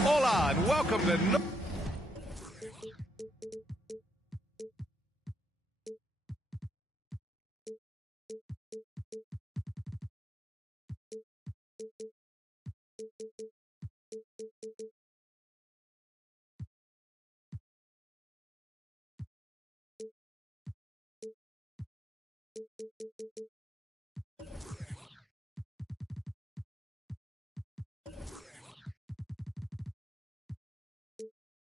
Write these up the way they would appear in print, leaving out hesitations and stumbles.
Hola and welcome to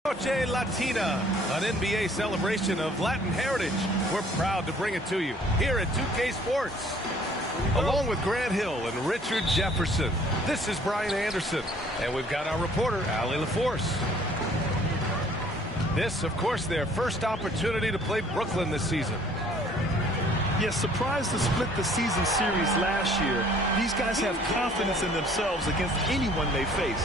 Noche Latina, an NBA celebration of Latin heritage. We're proud to bring it to you here at 2K Sports. Along with Grant Hill and Richard Jefferson, this is Brian Anderson, and we've got our reporter, Allie LaForce. This, of course, their first opportunity to play Brooklyn this season. Yes, surprised to split the season series last year. These guys have confidence in themselves against anyone they face.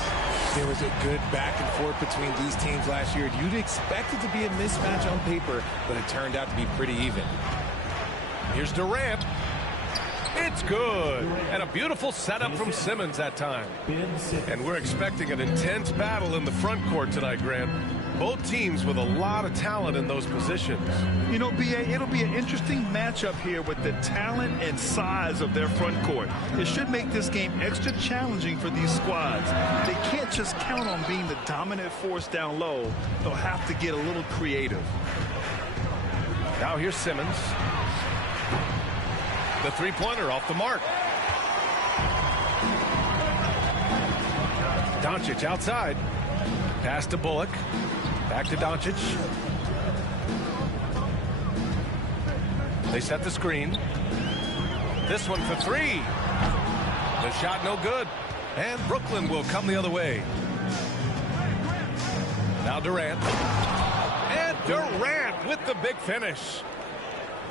There was a good back and forth between these teams last year. You'd expect it to be a mismatch on paper, but it turned out to be pretty even. Here's Durant. It's good. And a beautiful setup from Simmons that time. And we're expecting an intense battle in the front court tonight, Grant. Both teams with a lot of talent in those positions. You know, B.A., it'll be an interesting matchup here with the talent and size of their front court. It should make this game extra challenging for these squads. They can't just count on being the dominant force down low. They'll have to get a little creative. Now here's Simmons. The three-pointer off the mark. Doncic outside. Pass to Bullock. Back to Doncic. They set the screen. This one for three. The shot no good. And Brooklyn will come the other way. Now Durant. And Durant with the big finish.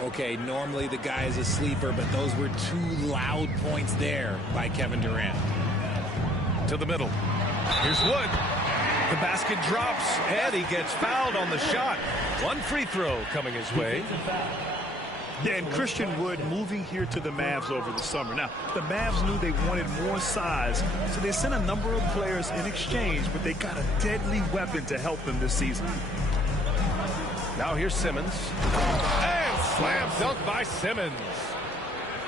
Okay, normally the guy is a sleeper, but those were two loud points there by Kevin Durant. To the middle. Here's Wood. The basket drops, and he gets fouled on the shot. One free throw coming his way. Yeah, and Christian Wood moving here to the Mavs over the summer. Now, the Mavs knew they wanted more size, so they sent a number of players in exchange, but they got a deadly weapon to help them this season. Now here's Simmons. And slam dunk by Simmons.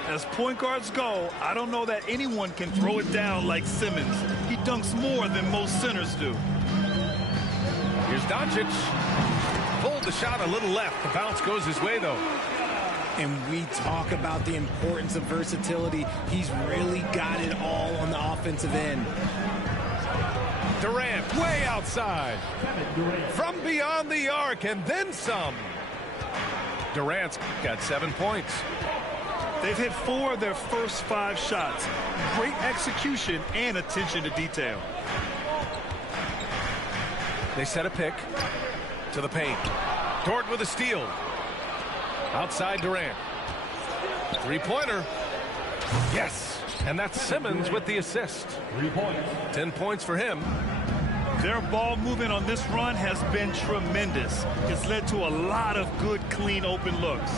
As point guards go, I don't know that anyone can throw it down like Simmons. He dunks more than most centers do. Here's Doncic. Pulled the shot a little left. The bounce goes his way, though. And we talk about the importance of versatility. He's really got it all on the offensive end. Durant way outside. From beyond the arc and then some. Durant's got 7 points. They've hit 4 of their first 5 shots. Great execution and attention to detail. They set a pick to the paint. Dort with a steal. Outside Durant. Three-pointer. Yes. And that's Simmons with the assist. 3 points. 10 points for him. Their ball movement on this run has been tremendous. It's led to a lot of good, clean, open looks.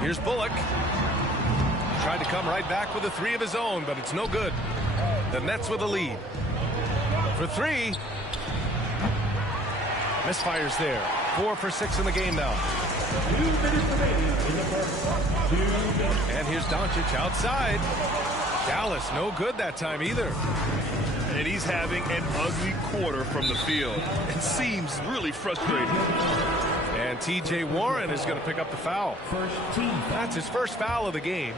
Here's Bullock. Tried to come right back with a three of his own, but it's no good. The Nets with a lead. For three. Misfires there. 4 for 6 in the game now. 2 minutes remaining in the first. 2 minutes. And here's Doncic outside. Dallas no good that time either. And he's having an ugly quarter from the field. It seems really frustrating. And T.J. Warren is going to pick up the foul. That's his first foul of the game.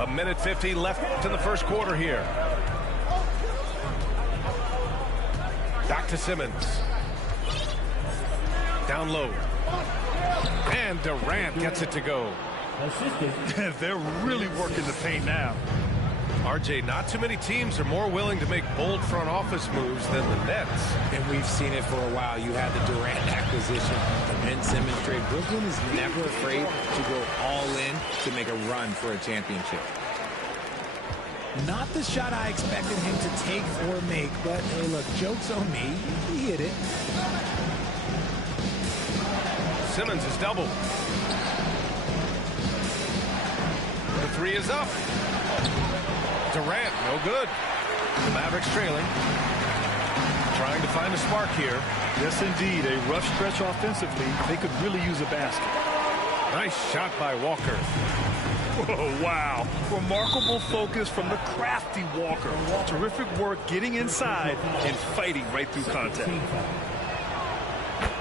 A minute 50 left in the first quarter here. Back to Simmons. Down low. And Durant gets it to go. They're really working the paint now. RJ, not too many teams are more willing to make bold front office moves than the Nets. And we've seen it for a while. You had the Durant acquisition, the Ben Simmons trade. Brooklyn is never afraid to go all in to make a run for a championship. Not the shot I expected him to take or make, but hey, look, joke's on me. He hit it. Simmons is doubled. The three is up. Durant, no good. The Mavericks trailing. Trying to find a spark here. Yes, indeed. A rough stretch offensively. They could really use a basket. Nice shot by Walker. Oh, wow. Remarkable focus from the crafty Walker. Terrific work getting inside and fighting right through contact.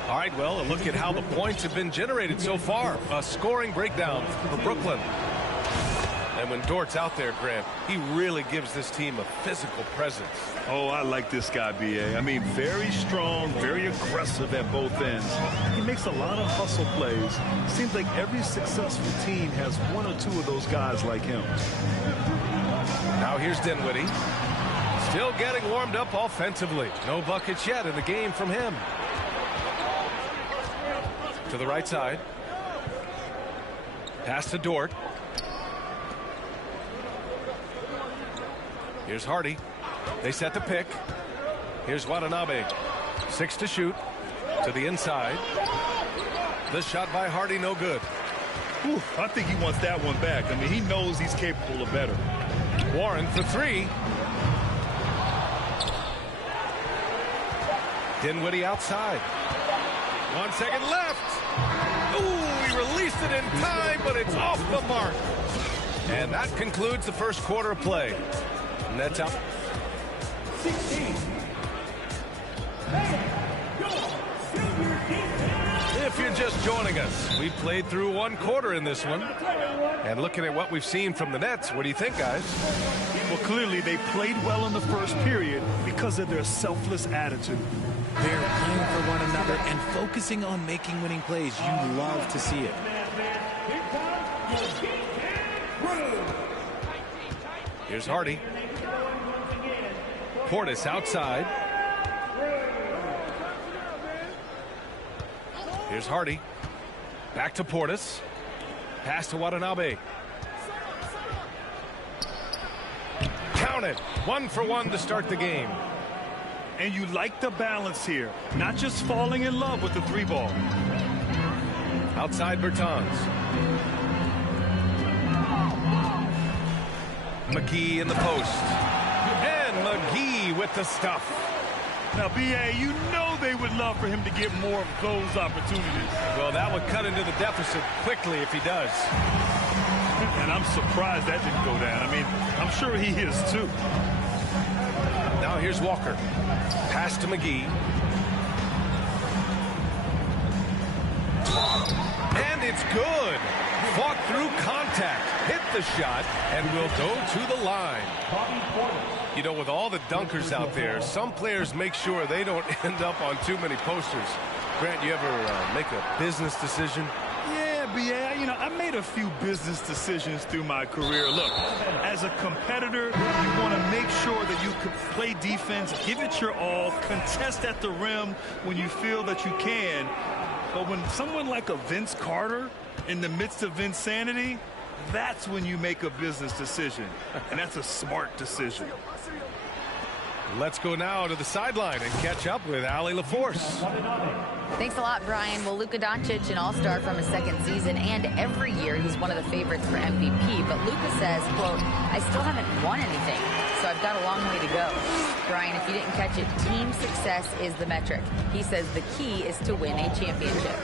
All right, well, a look at how the points have been generated so far. A scoring breakdown for Brooklyn. And when Dort's out there, Grant, he really gives this team a physical presence. Oh, I like this guy, B.A. I mean, very strong, very aggressive at both ends. He makes a lot of hustle plays. Seems like every successful team has one or two of those guys like him. Now here's Dinwiddie. Still getting warmed up offensively. No buckets yet in the game from him. To the right side. Pass to Dort. Here's Hardy. They set the pick. Here's Watanabe. 6 to shoot. To the inside. The shot by Hardy, no good. Whew, I think he wants that one back. I mean, he knows he's capable of better. Warren for 3. Dinwiddie outside. 1 second left. Ooh, he released it in time, but it's off the mark. And that concludes the first quarter of play. Nets up. 16. If you're just joining us, we played through 1 quarter in this one. And looking at what we've seen from the Nets, what do you think, guys? Well, clearly they played well in the first period because of their selfless attitude. They're playing for one another and focusing on making winning plays. You love to see it. Here's Hardy. Portis outside. Here's Hardy. Back to Portis. Pass to Watanabe. Count it. 1 for 1 to start the game. And you like the balance here. Not just falling in love with the 3-ball. Outside Bertans. McGee in the post. And McGee with the stuff. Now, B.A., you know they would love for him to get more of those opportunities. Well, that would cut into the deficit quickly if he does. And I'm surprised that didn't go down. I mean, I'm sure he is, too. Now here's Walker. Pass to McGee. And it's good. Fought through contact. Hit the shot and will go to the line. You know, with all the dunkers out there, some players make sure they don't end up on too many posters. Grant, you ever make a business decision? Yeah, B.A., you know, I made a few business decisions through my career. Look, as a competitor, you want to make sure that you can play defense, give it your all, contest at the rim when you feel that you can. But when someone like a Vince Carter in the midst of insanity, that's when you make a business decision. And that's a smart decision. Let's go now to the sideline and catch up with Allie LaForce. Thanks a lot, Brian. Well, Luka Doncic, an all-star from his second season, and every year he's one of the favorites for MVP. But Luka says, quote, I still haven't won anything, so I've got a long way to go. Brian, if you didn't catch it, team success is the metric. He says the key is to win a championship.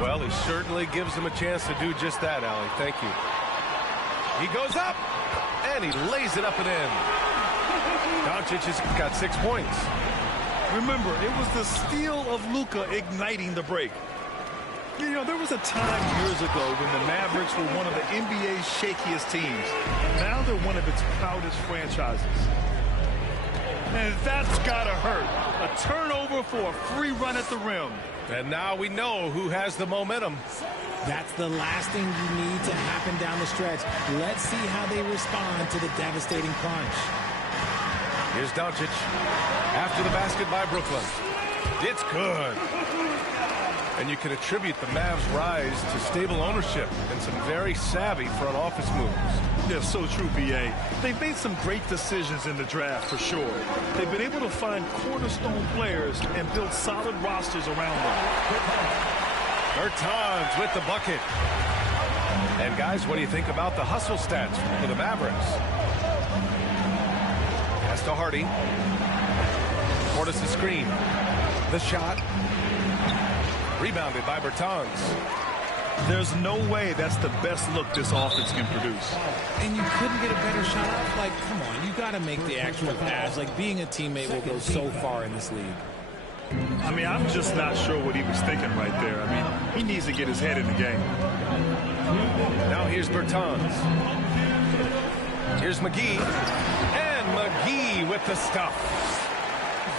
Well, he certainly gives them a chance to do just that, Allie. Thank you. He goes up, and he lays it up and in. Doncic has got 6 points. Remember, it was the steal of Luka igniting the break. You know, there was a time years ago when the Mavericks were one of the NBA's shakiest teams. Now they're one of its proudest franchises. And that's gotta hurt. A turnover for a free run at the rim. And now we know who has the momentum. That's the last thing you need to happen down the stretch. Let's see how they respond to the devastating punch. Here's Doncic. After the basket by Brooklyn. It's good. And you can attribute the Mavs' rise to stable ownership and some very savvy front office moves. Yeah, so true, B.A. They've made some great decisions in the draft, for sure. They've been able to find cornerstone players and build solid rosters around them. Bertans with the bucket. And, guys, what do you think about the hustle stats for the Mavericks? Pass to Hardy. Portis the screen. The shot. Rebounded by Bertans. There's no way that's the best look this offense can produce. And you couldn't get a better shot off? Like, come on, you got to make the actual pass. Like, being a teammate will go so far in this league. I mean, I'm just not sure what he was thinking right there. I mean, he needs to get his head in the game. Now here's Bertans. Here's McGee. And McGee with the stuff.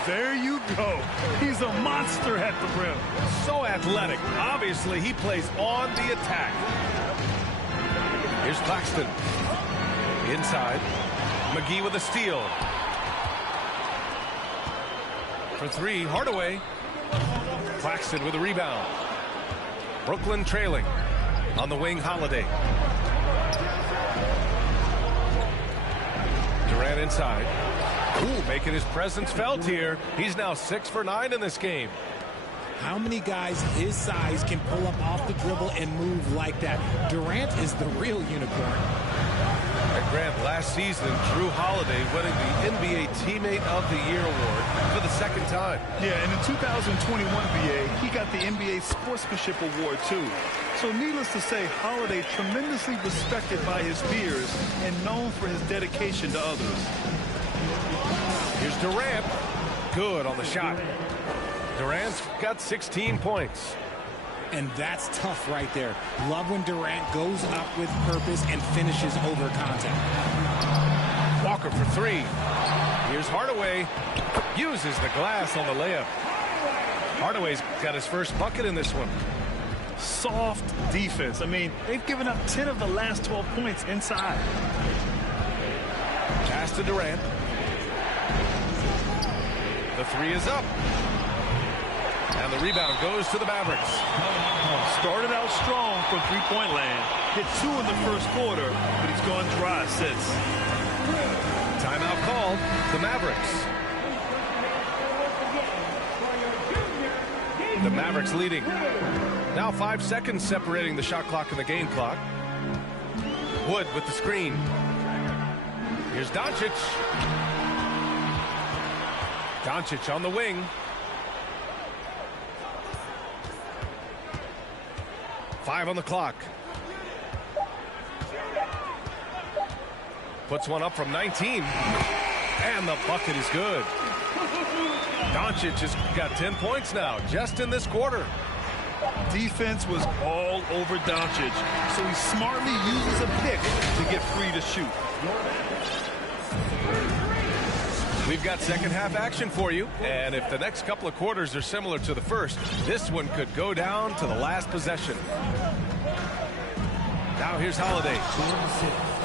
There you go. He's a monster at the rim. So athletic. Obviously, he plays on the attack. Here's Claxton. Inside. McGee with a steal. For three, Hardaway. Claxton with a rebound. Brooklyn trailing. On the wing, Holiday. Durant inside. Ooh, making his presence felt here. He's now 6 for 9 in this game. How many guys his size can pull up off the dribble and move like that? Durant is the real unicorn. And Grant, last season, Drew Holiday winning the NBA Teammate of the Year award for the second time. Yeah, and in 2021, BA, he got the NBA Sportsmanship Award, too. So needless to say, Holiday tremendously respected by his peers and known for his dedication to others. Here's Durant. Good on the shot. Durant's got 16 points. And that's tough right there. Love when Durant goes up with purpose and finishes over contact. Walker for three. Here's Hardaway. Uses the glass on the layup. Hardaway's got his first bucket in this one. Soft defense. I mean, they've given up 10 of the last 12 points inside. Pass to Durant. The three is up. And the rebound goes to the Mavericks. Started out strong from three-point land. Hit 2 in the first quarter, but he's gone dry since. Timeout called. The Mavericks. The Mavericks leading. Now 5 seconds separating the shot clock and the game clock. Wood with the screen. Here's Doncic. Doncic on the wing. 5 on the clock. Puts one up from 19. And the bucket is good. Doncic has got 10 points now, just in this quarter. Defense was all over Doncic, so he smartly uses a pick to get free to shoot. We've got second half action for you, and if the next couple of quarters are similar to the first, this one could go down to the last possession. Now here's Holiday.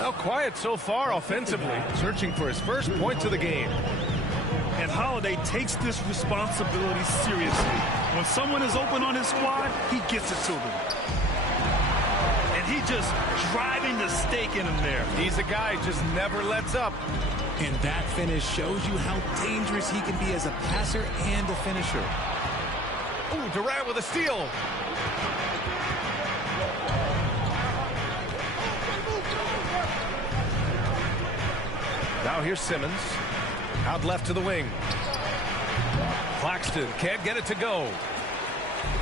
Now quiet so far offensively, searching for his first points of the game. And Holiday takes this responsibility seriously. When someone is open on his squad, he gets it to them. And he just driving the stake in him there. He's a guy who just never lets up. And that finish shows you how dangerous he can be as a passer and a finisher. Ooh, Durant with a steal. Now here's Simmons. Out left to the wing. Claxton can't get it to go.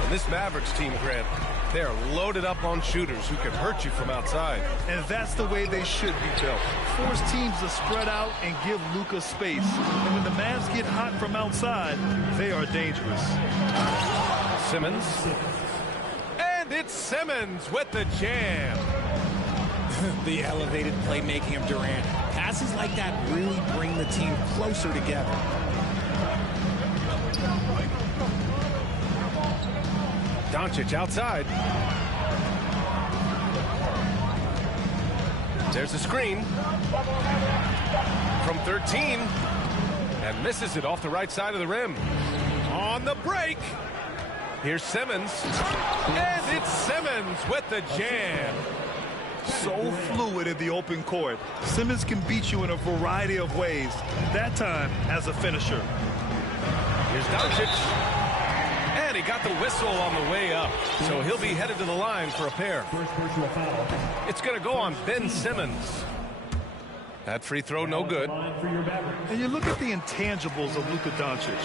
And this Mavericks team, Grant, they're loaded up on shooters who can hurt you from outside. And that's the way they should be built. Force teams to spread out and give Luka space. And when the Mavs get hot from outside, they are dangerous. Simmons. And it's Simmons with the jam. The elevated playmaking of Durant. Passes like that really bring the team closer together. Doncic outside. There's a screen from 13 and misses it off the right side of the rim. On the break, here's Simmons, and it's Simmons with the jam. So fluid in the open court. Simmons can beat you in a variety of ways, that time as a finisher. Here's Doncic, and he got the whistle on the way up, so he'll be headed to the line for a pair. First personal foul. It's going to go on Ben Simmons. That free throw no good. Line for your Mavericks. And you look at the intangibles of Luka Doncic.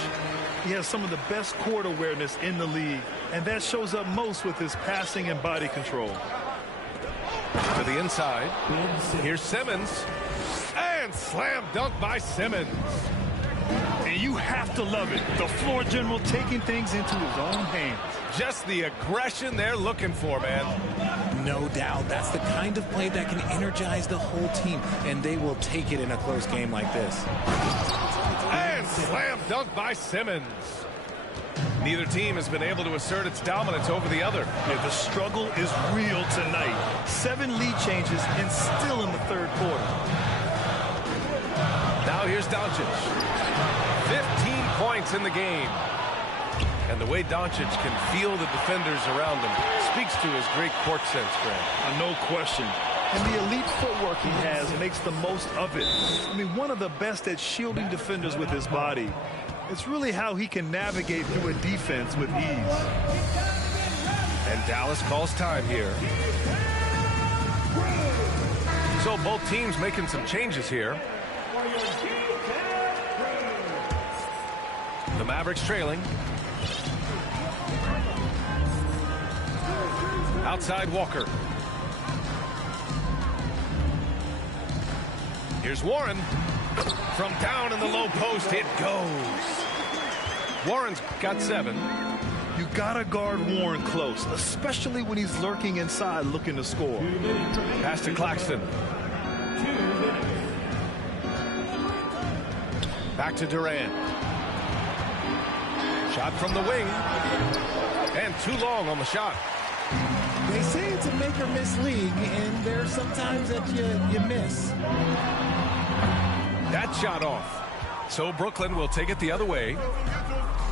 He has some of the best court awareness in the league, and that shows up most with his passing and body control. To the inside. Here's Simmons. And slam dunk by Simmons. And you have to love it. The floor general taking things into his own hands. Just the aggression they're looking for, man. No doubt. That's the kind of play that can energize the whole team, and they will take it in a close game like this. And slam dunk by Simmons. Neither team has been able to assert its dominance over the other. Yeah, the struggle is real tonight. 7 lead changes and still in the third quarter. Now here's Doncic. 15 points in the game. And the way Doncic can feel the defenders around him speaks to his great court sense, Grant. No question. And the elite footwork he has makes the most of it. I mean, one of the best at shielding defenders with his body. It's really how he can navigate through a defense with ease. And Dallas calls time here. So both teams making some changes here. The Mavericks trailing. Outside Walker. Here's Warren. From down in the low post, it goes. Warren's got 7. You gotta guard Warren close, especially when he's lurking inside looking to score. Pass to Claxton. Back to Durant. Shot from the wing. And too long on the shot. They say it's a make or miss league, and there's sometimes that you miss. That shot off. So Brooklyn will take it the other way.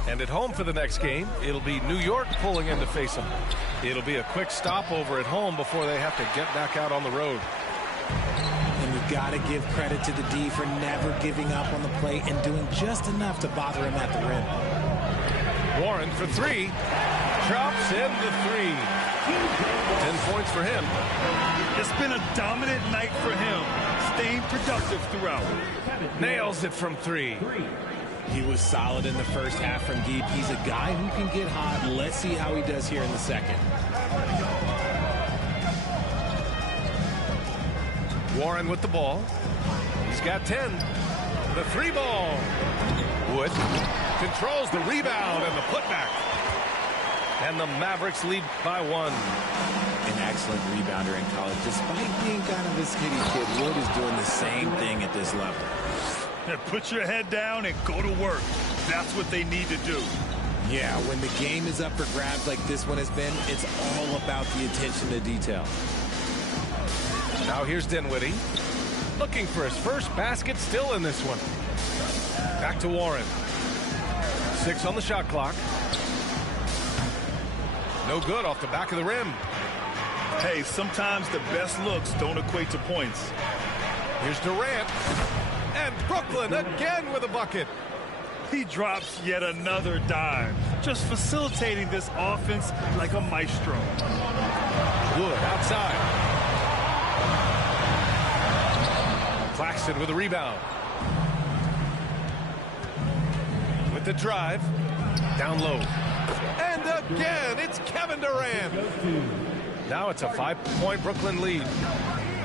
And at home for the next game, it'll be New York pulling in to face them. It'll be a quick stopover at home before they have to get back out on the road. And you got to give credit to the D for never giving up on the play and doing just enough to bother him at the rim. Warren for 3. Drops in the 3. 10 points for him. It's been a dominant night for him, staying productive throughout. Nails it from 3. He was solid in the first half from deep. He's a guy who can get hot. Let's see how he does here in the second. Warren with the ball. He's got 10. The 3 ball. Wood controls the rebound and the putback. And the Mavericks lead by 1. An excellent rebounder in college. Despite being kind of a skinny kid, Wood is doing the same thing at this level. Put your head down and go to work. That's what they need to do. Yeah, when the game is up for grabs like this one has been, it's all about the attention to detail. Now here's Dinwiddie. Looking for his first basket, still in this one. Back to Warren. 6 on the shot clock. No good off the back of the rim. Hey, sometimes the best looks don't equate to points. Here's Durant. And Brooklyn again with a bucket. He drops yet another dime, just facilitating this offense like a maestro. Wood outside. Claxton with a rebound. With the drive. Down low. And again, it's Kevin Durant. Now it's a 5-point Brooklyn lead.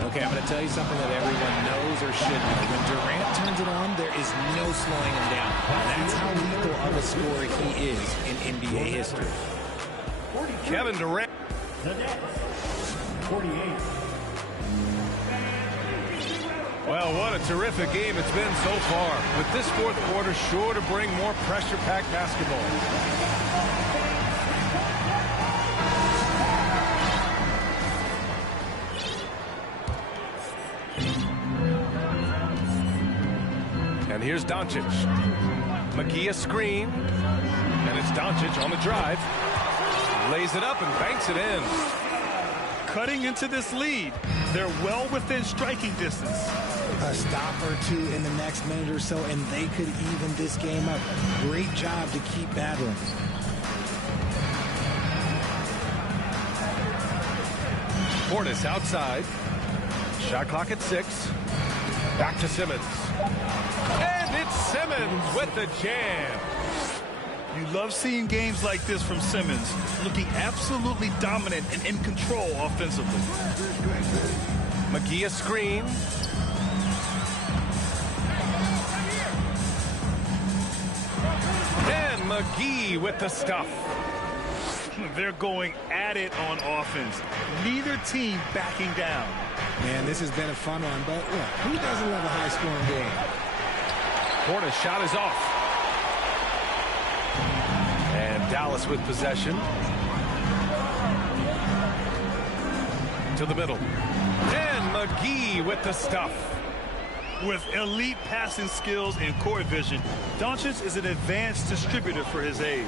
Okay, I'm going to tell you something that everyone knows or should know. When Durant turns it on, there is no slowing him down. That's how lethal of a scorer he is in NBA history. Kevin Durant. The Nets, 48. Well, what a terrific game it's been so far. With this fourth quarter sure to bring more pressure-packed basketball. And here's Doncic. McGee a screen. And it's Doncic on the drive. Lays it up and banks it in. Cutting into this lead. They're well within striking distance. A stop or two in the next minute or so, and they could even this game up. Great job to keep battling. Portis outside. Shot clock at 6. Back to Simmons. And it's Simmons with the jam. You love seeing games like this from Simmons, looking absolutely dominant and in control offensively. McGee a screen. And McGee with the stuff. They're going at it on offense. Neither team backing down. Man, this has been a fun one, but look, who doesn't love a high-scoring game? Portis shot is off. And Dallas with possession. To the middle. And McGee with the stuff. With elite passing skills and court vision, Doncic is an advanced distributor for his age.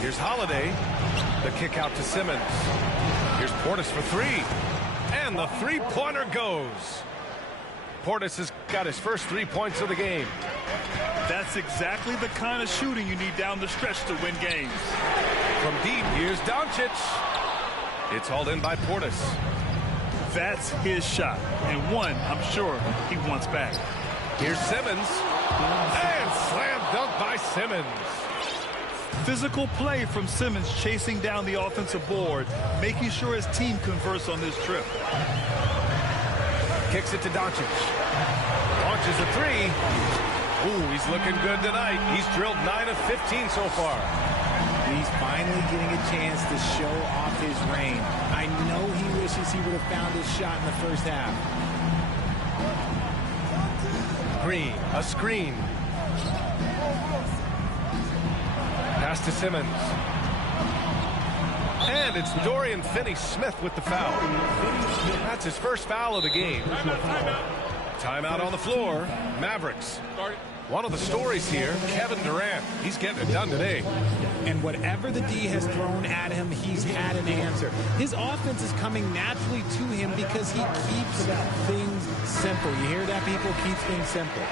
Here's Holiday. The kick out to Simmons. Here's Portis for 3. And the three-pointer goes. Portis has got his first 3 points of the game. That's exactly the kind of shooting you need down the stretch to win games. From deep, here's Doncic. It's hauled in by Portis. That's his shot, and one I'm sure he wants back. Here's Simmons. And slam dunk by Simmons. Physical play from Simmons chasing down the offensive board, making sure his team converts on this trip. Kicks it to Doncic. Launches a 3. Ooh, he's looking good tonight. He's drilled 9 of 15 so far. He's finally getting a chance to show off his range. I know he wishes he would have found his shot in the first half. Green, a screen. Pass to Simmons. And it's Dorian Finney-Smith with the foul. That's his first foul of the game. Timeout on the floor. Mavericks. One of the stories here, Kevin Durant. He's getting it done today. And whatever the D has thrown at him, he's had an answer. His offense is coming naturally to him because he keeps things simple. You hear that, people? Keeps things simple.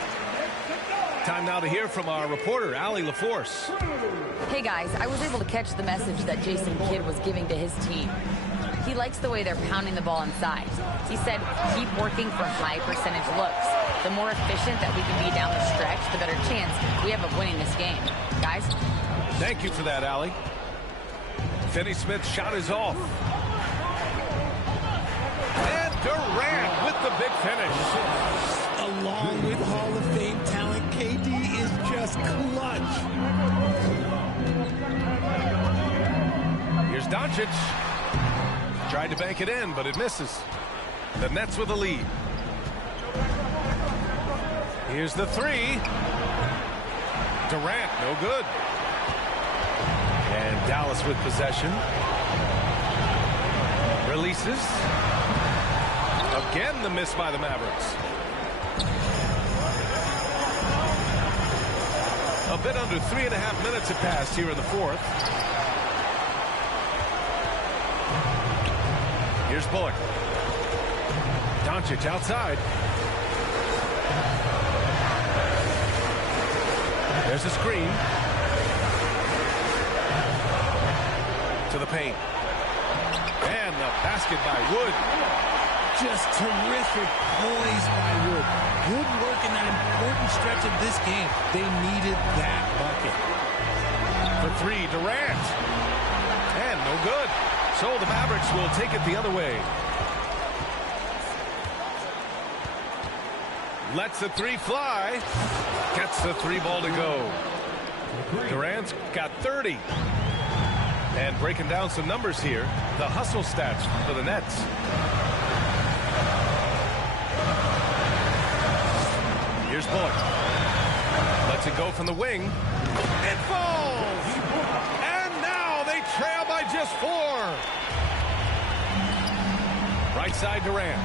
Time now to hear from our reporter, Allie LaForce. Hey guys, I was able to catch the message that Jason Kidd was giving to his team. He likes the way they're pounding the ball inside. He said, keep working for high percentage looks. The more efficient that we can be down the stretch, the better chance we have of winning this game. Guys? Thank you for that, Allie. Finney-Smith's shot is off. And Durant with the big finish. Along with Hall of Fame talent, KD is just clutch. Here's Doncic. Tried to bank it in, but it misses. The Nets with a lead. Here's the 3. Durant, no good. And Dallas with possession. Releases. Again, the miss by the Mavericks. A bit under 3.5 minutes have passed here in the fourth. Here's Bullock. Doncic outside. There's a screen. To the paint. And the basket by Wood. Just terrific poise by Wood. Good work in that important stretch of this game. They needed that bucket. For 3, Durant. And no good. So the Mavericks will take it the other way. Lets the 3 fly. Gets the 3 ball to go. Durant's got 30. And breaking down some numbers here, the hustle stats for the Nets. Here's Bullock. Lets it go from the wing. It falls! And now they trail by just 4. Right side Durant.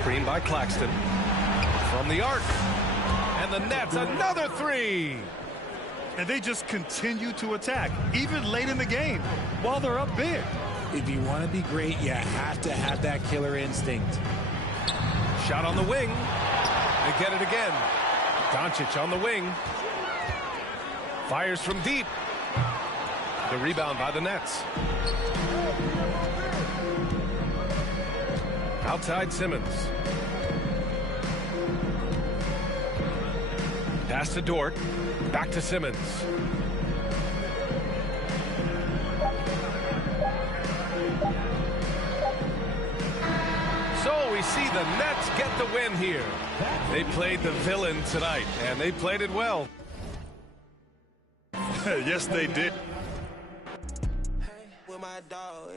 Screen by Claxton. From the arc. And the Nets, another three. And they just continue to attack, even late in the game, while they're up big. If you want to be great, you have to have that killer instinct. Shot on the wing. They get it again. Doncic on the wing. Fires from deep. The rebound by the Nets. Outside Simmons. Pass to Dort. Back to Simmons. So we see the Nets get the win here. They played the villain tonight, and they played it well. Yes, they did. With my dog,